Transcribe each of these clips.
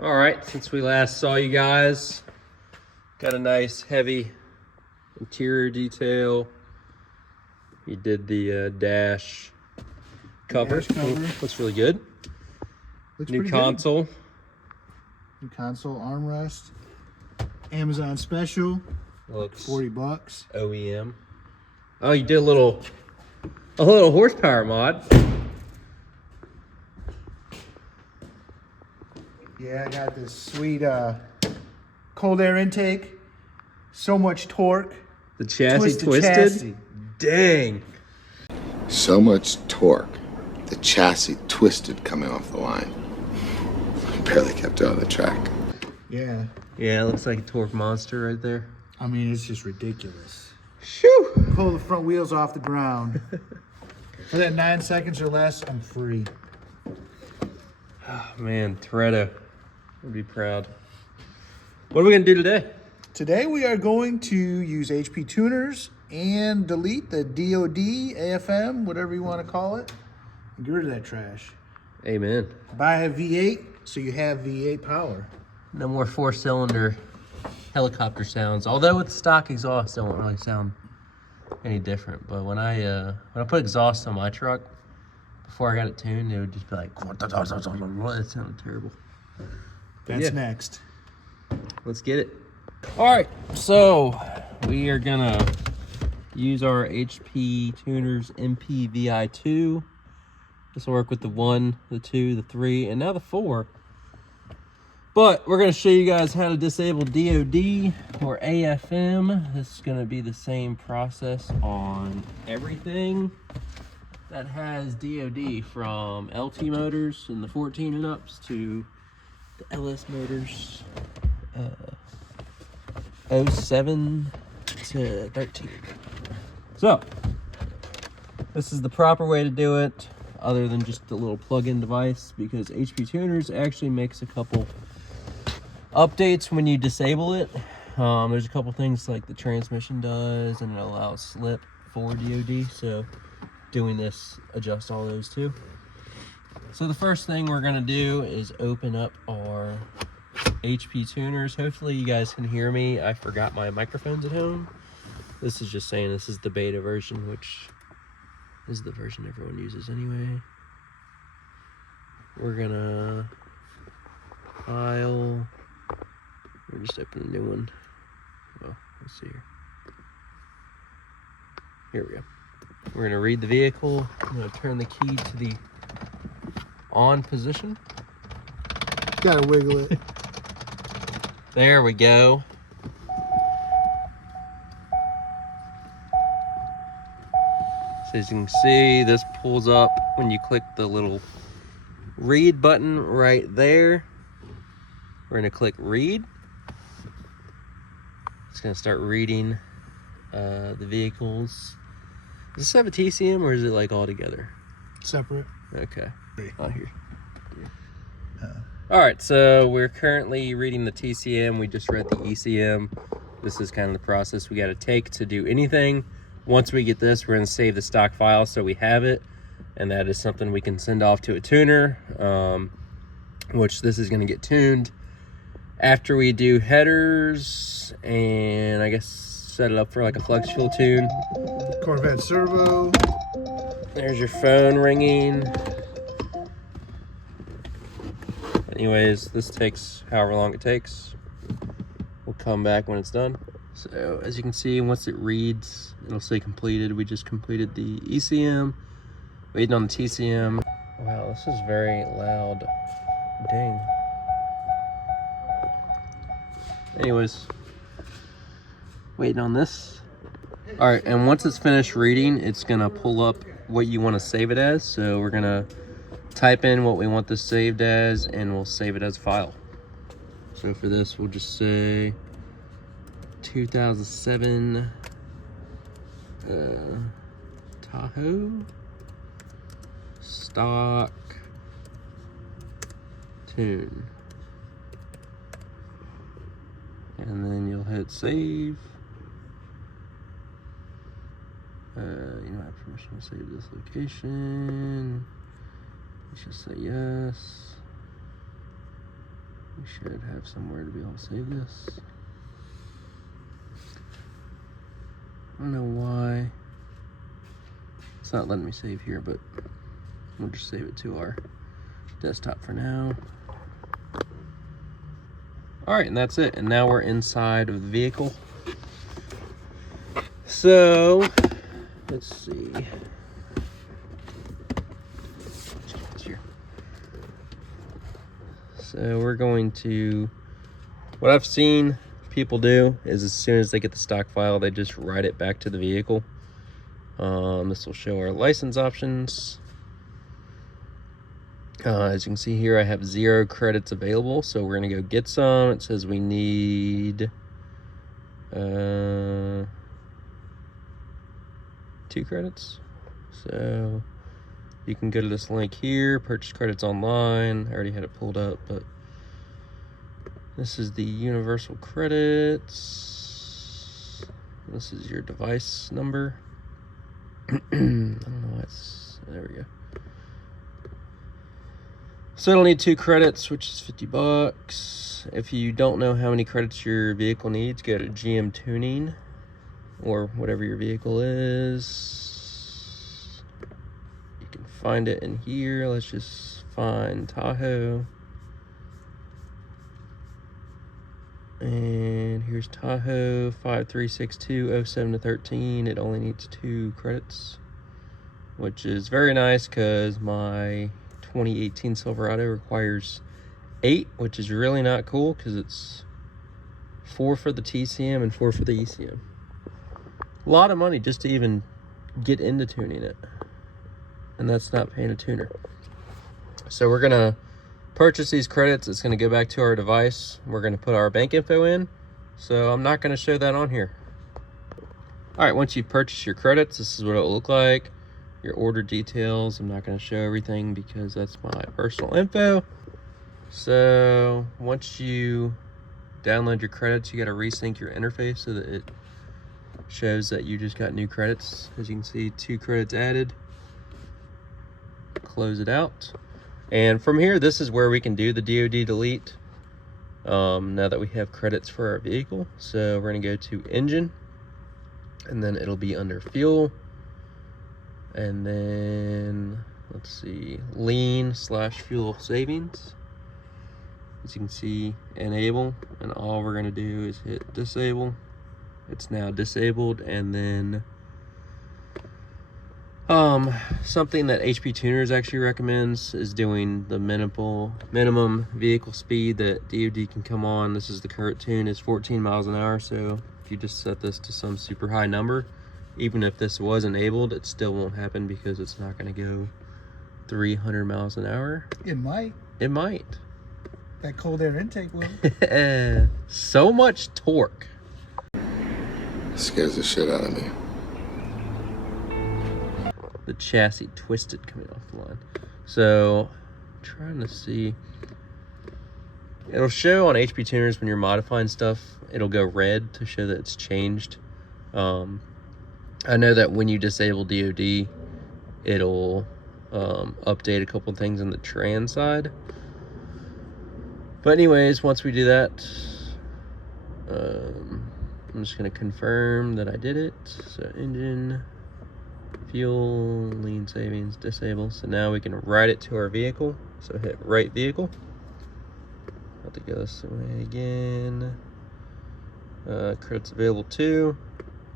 All right, since we last saw you guys, got a nice heavy interior detail. You did the dash cover. Looks really good. Looks New pretty console. Good. New console, armrest. Amazon special. Looks $40. OEM. Oh, you did a little horsepower mod. Yeah, I got this sweet cold air intake. So much torque. The chassis twisted? Chassis. Dang. So much torque. The chassis twisted coming off the line. Barely kept it on the track. Yeah. Yeah, it looks like a torque monster right there. I mean, it's just ridiculous. Shoo! Pull the front wheels off the ground. For that 9 seconds or less, I'm free. Oh, man, Toretto would be proud. What are we going to do today? Today we are going to use HP tuners and delete the DOD, AFM, whatever you want to call it, and get rid of that trash. Amen. Buy a V8 so you have V8 power. No more 4-cylinder helicopter sounds. Although with stock exhaust, they won't really sound any different. But when I put exhaust on my truck, before I got it tuned, it would just be like, it sounded terrible. That's next. Let's get it. All right, so we are gonna use our HP Tuners MPVI2. This will work with the 1, the 2, the 3, and now the 4. But we're gonna show you guys how to disable DOD or AFM. This is gonna be the same process on everything that has DOD, from LT motors and the 14 and ups to the LS motors 07 to 13. So this is the proper way to do it, other than just a little plug-in device, because HP Tuners actually makes a couple updates when you disable it. There's a couple things like the transmission does, and it allows slip for DOD, so doing this adjusts all those too. So the first thing we're gonna do is open up our HP Tuners. Hopefully you guys can hear me. I forgot my microphones at home. This is just saying this is the beta version, which is the version everyone uses anyway. We're gonna file. We're just opening a new one. Well, let's see here. Here we go. We're gonna read the vehicle. I'm gonna turn the key to the on position. Gotta wiggle it. There we go. So as you can see, this pulls up when you click the little read button right there. We're gonna click read. It's gonna start reading the vehicles. Does this have a TCM or is it like all together? Separate. Okay. Oh, here. All right, so we're currently reading the TCM. We just read the ECM. This is kind of the process we got to take to do anything. Once we get this, we're going to save the stock file so we have it, and that is something we can send off to a tuner, which this is going to get tuned after we do headers and I guess set it up for like a flex fuel tune. Corvette servo. There's your phone ringing. Anyways, this takes however long it takes. We'll come back when it's done. So as you can see, once it reads, it'll say completed. We just completed the ECM, waiting on the TCM. Wow, this is very loud. Dang. Anyways, waiting on this. All right, and once it's finished reading, it's gonna pull up what you want to save it as. So we're gonna type in what we want this saved as, and we'll save it as a file. So for this, we'll just say 2007 Tahoe stock tune, and then you'll hit save. You don't have permission to save this location. Let's just say yes. We should have somewhere to be able to save this. I don't know why it's not letting me save here, but we'll just save it to our desktop for now. All right, and that's it. And now we're inside of the vehicle. So let's see. So we're going to, what I've seen people do is as soon as they get the stock file, they just write it back to the vehicle. This will show our license options. As you can see here, I have 0 credits available, so we're gonna go get some. It says we need 2 credits. So you can go to this link here, purchase credits online. I already had it pulled up, but this is the universal credits. This is your device number. I don't know why it's, there we go. So it'll need 2 credits, which is $50. If you don't know how many credits your vehicle needs, go to GM Tuning or whatever your vehicle is. You can find it in here. Let's just find Tahoe. And here's Tahoe 536207-13. It only needs 2 credits, which is very nice because my 2018 Silverado requires 8, which is really not cool because it's 4 for the TCM and 4 for the ECM. A lot of money just to even get into tuning it, and that's not paying a tuner. So we're gonna purchase these credits. It's gonna go back to our device. We're gonna put our bank info in, so I'm not gonna show that on here. All right, once you purchase your credits, this is what it'll look like. Your order details, I'm not going to show everything because that's my personal info. So once you download your credits, you got to resync your interface so that it shows that you just got new credits. As you can see, 2 credits added. Close it out, and from here this is where we can do the DOD delete now that we have credits for our vehicle. So we're going to go to engine, and then it'll be under fuel. And then let's see, lean/fuel savings. As you can see, enable, and all we're gonna do is hit disable. It's now disabled. And then something that HP Tuners actually recommends is doing the minimum vehicle speed that DOD can come on. This is the current tune is 14 miles an hour. So if you just set this to some super high number, even if this was enabled, it still won't happen because it's not going to go 300 miles an hour. It might. It might. That cold air intake will. So much torque. Scares the shit out of me. The chassis twisted coming off the line. So, I'm trying to see. It'll show on HP Tuners when you're modifying stuff, it'll go red to show that it's changed. I know that when you disable DOD, it'll update a couple things on the trans side. But anyways, once we do that, I'm just going to confirm that I did it. So engine, fuel, lean savings, disable. So now we can write it to our vehicle. So hit write vehicle. Have to go this way again. Credits available too.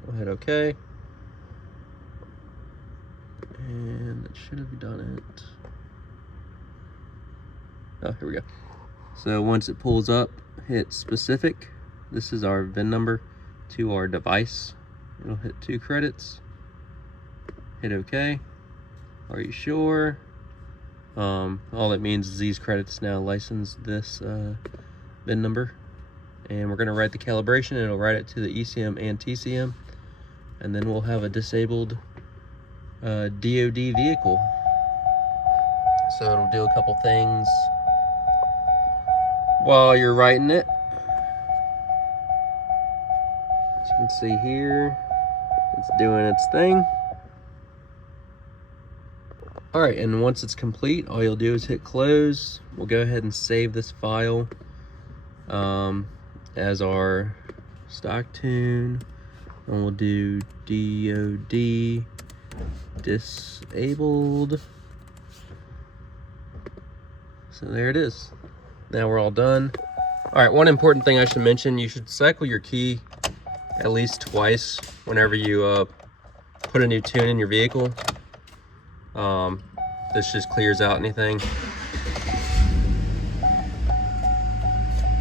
We'll hit OK. And that should have done it. Oh, here we go. So once it pulls up, hit specific. This is our VIN number to our device. It'll hit 2 credits. Hit OK. Are you sure? All that means is these credits now license this VIN number. And we're going to write the calibration. It'll write it to the ECM and TCM. And then we'll have a disabled DOD vehicle. So it'll do a couple things while you're writing it. As you can see here, it's doing its thing. All right, and once it's complete, all you'll do is hit close. We'll go ahead and save this file as our stock tune, and we'll do DOD disabled. So there it is. Now we're all done. All right, one important thing I should mention, you should cycle your key at least twice whenever you put a new tune in your vehicle. This just clears out anything.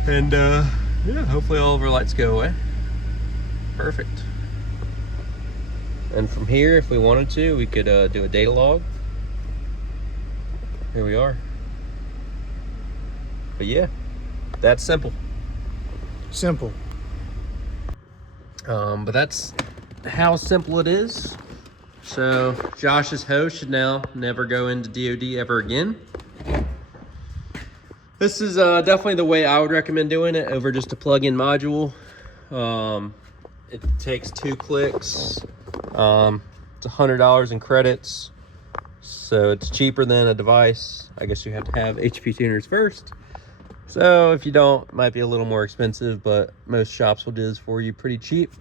And yeah, hopefully all of our lights go away. Perfect. And from here, if we wanted to, we could do a data log. Here we are. But yeah, that's simple. Simple. But that's how simple it is. So Josh's hose should now never go into DOD ever again. This is definitely the way I would recommend doing it over just a plug-in module. It takes 2 clicks. It's $100 in credits, so it's cheaper than a device. I guess you have to have HP tuners first. So if you don't, it might be a little more expensive, but most shops will do this for you pretty cheap.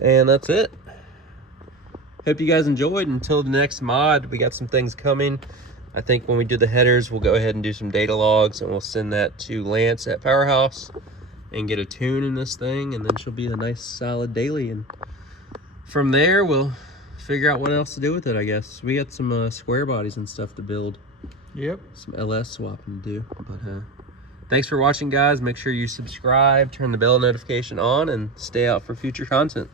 And that's it. Hope you guys enjoyed. Until the next mod, we got some things coming. I think when we do the headers, we'll go ahead and do some data logs, and we'll send that to Lance at Powerhouse and get a tune in this thing, and then she'll be a nice solid daily. And from there, we'll figure out what else to do with it, I guess. We got some square bodies and stuff to build. Yep. Some LS swapping to do. But thanks for watching, guys. Make sure you subscribe, turn the bell notification on, and stay out for future content.